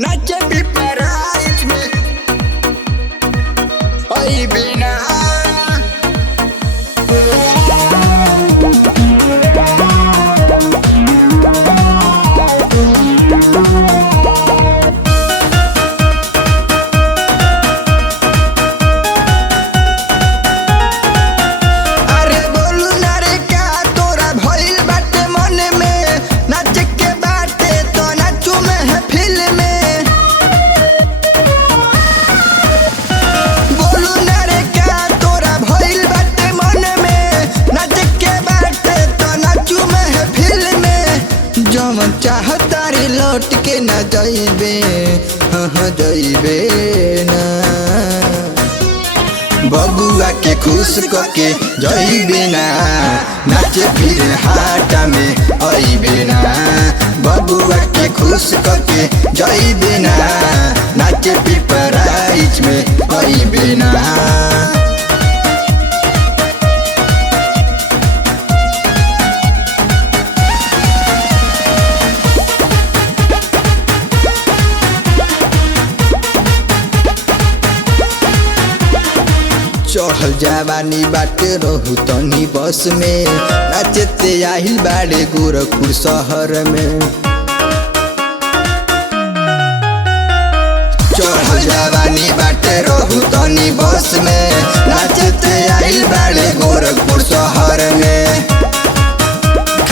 नाचे पिपराइच में आई बिना चाहतारी लौट के न जाइबे हाँ जाइबे ना बबुआ के खुश करके जाइबे ना नाचे फिर हाटा में आइबे ना बबुआ के खुश करके जाइबे ना नाचे पिपराइच में आइबे ना चढ़ल जवानी बाटे रहू तनी बस में नाचते आहिल बाड़े गोरखपुर शहर में चढ़ल जवानी बाटे रहू तनी बस में नाचते आहिल बाड़े गोरखपुर शहर में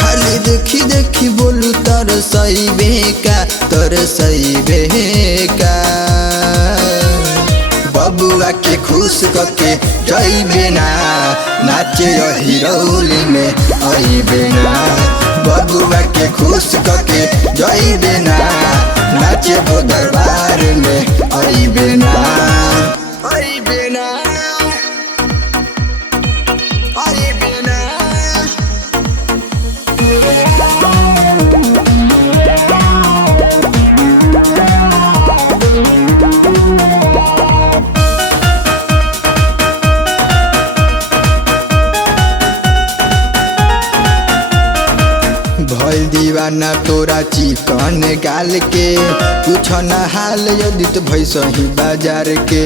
खाली देखी देखी बोलू तर सही बेका बबुआ के खुश करके जाइबे ना नाचे हिरौली में आइबे ना बबुआ के खुश करके जाइबे ना नाचे वो दरबार में आइबे ना आइबे ना आइबे ना भइल दीवाना तोरा चिकन गाल के कुछ न हाल यदि तो भैसही बाजार के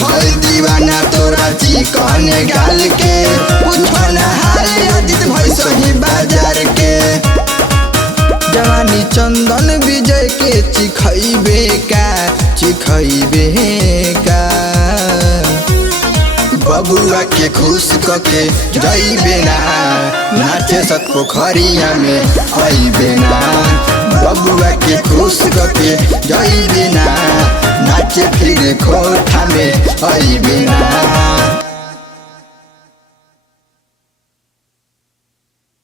भइल दीवाना तोरा चिकन गाल के कुछ न हाल यदि तो भैसही बाजार के जवानी चंदन विजय के चिखैबे का बबुआ के खुश करके जाइबे ना नाचे सब पोखरिया में आइबे ना बबुआ के खुश करके जाइबे ना नाचे फिर खोठा में आइबे ना।